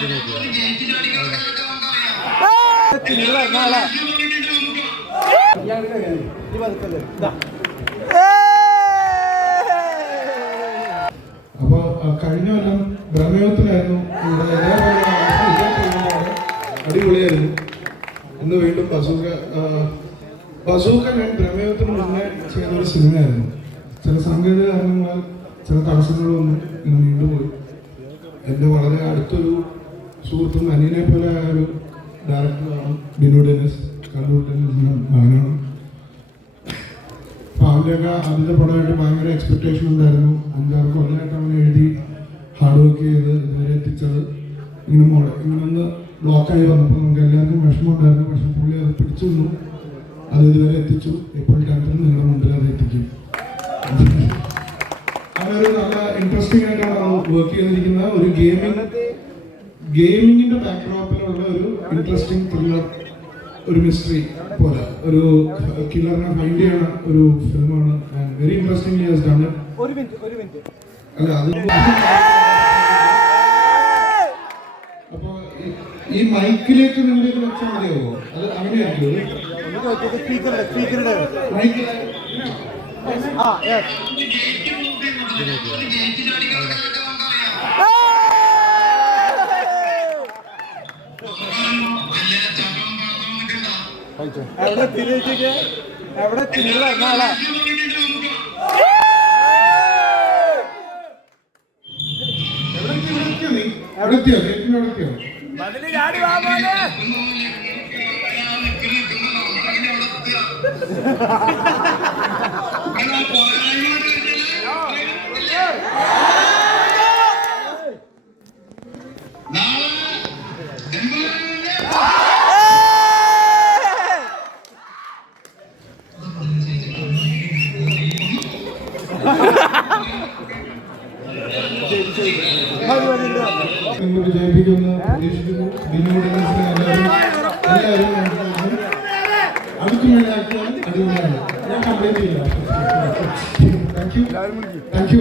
അപ്പൊ കഴിഞ്ഞ കൊല്ലം ബ്രഹ്മയുഗത്തിലായിരുന്നു അടിപൊളിയായിരുന്നു. ഇന്ന് വീണ്ടും ബസൂക്ക ഞാൻ ബ്രഹ്മയുഗത്തിന് മുന്നേ ചെയ്ത ഒരു സിനിമയായിരുന്നു. ചില സാങ്കേതിക കാരണങ്ങളാൽ ചില തടസ്സങ്ങളൊന്നും ഇന്ന് നീണ്ടുപോയി. എൻ്റെ വളരെ അടുത്തൊരു സുഹൃത്തും അനിയനെ പോലെ ആയ ഒരു ഡയറക്ടറാണ് ബിനു ഡെന്നിസ്. കണ്ണൂർ ഡെന്നിസിൻ്റെ മകനാണ്. അപ്പോൾ അതിൻ്റെ പടമായിട്ട് ഭയങ്കര എക്സ്പെക്ടേഷൻ ഉണ്ടായിരുന്നു. 5-6 കൊല്ലമായിട്ട് അവൻ എഴുതി ഹാർഡ് വർക്ക് ചെയ്ത് ഇതുവരെ എത്തിച്ചത് ഇങ്ങനൊന്ന് ബ്ലോക്കായി വന്നപ്പോൾ നമുക്ക് എല്ലാവർക്കും വിഷമമുണ്ടായിരുന്നു. പക്ഷെ പുള്ളി അത് പിടിച്ചു നിന്നു, അത് ഇതുവരെ എത്തിച്ചു. ഇപ്പോൾ 10th നിങ്ങളുടെ മുമ്പിൽ അത് എത്തിക്കും. അതൊരു നല്ല ഇൻട്രസ്റ്റിംഗ് ആയിട്ടാണ് അത് വർക്ക് ചെയ്തിരിക്കുന്ന ഒരു ഗെയിമിങ്ങിന്റെ ബാക്ക്ഡ്രോപ്പിലുള്ള ഒരു ഇൻട്രസ്റ്റിംഗ് ത്രില്ലർ, ഒരു മിസ്റ്ററി പോലെ ഒരു കില്ലറിനെ ഫൈൻഡ് ചെയ്യുന്ന ഒരു ഫിലിമാണ്. Very interesting has done it. അല്ല അത് അപ്പൊ ഈ മൈക്കിലേക്ക് നിങ്ങളിലേക്ക് വെച്ചാൽ മതിയാവോ? അത് അങ്ങനെയായിരിക്കും. എവിടെ ജയിപ്പിക്കുമെന്ന് പ്രതീക്ഷിക്കുന്നു. എല്ലാവരും അടുത്ത് മേലാക്കിയാൽ അടിപൊളിയാണ്. ഞാൻ കംപ്ലൈൻറ്റ് ചെയ്യില്ല. Thank you.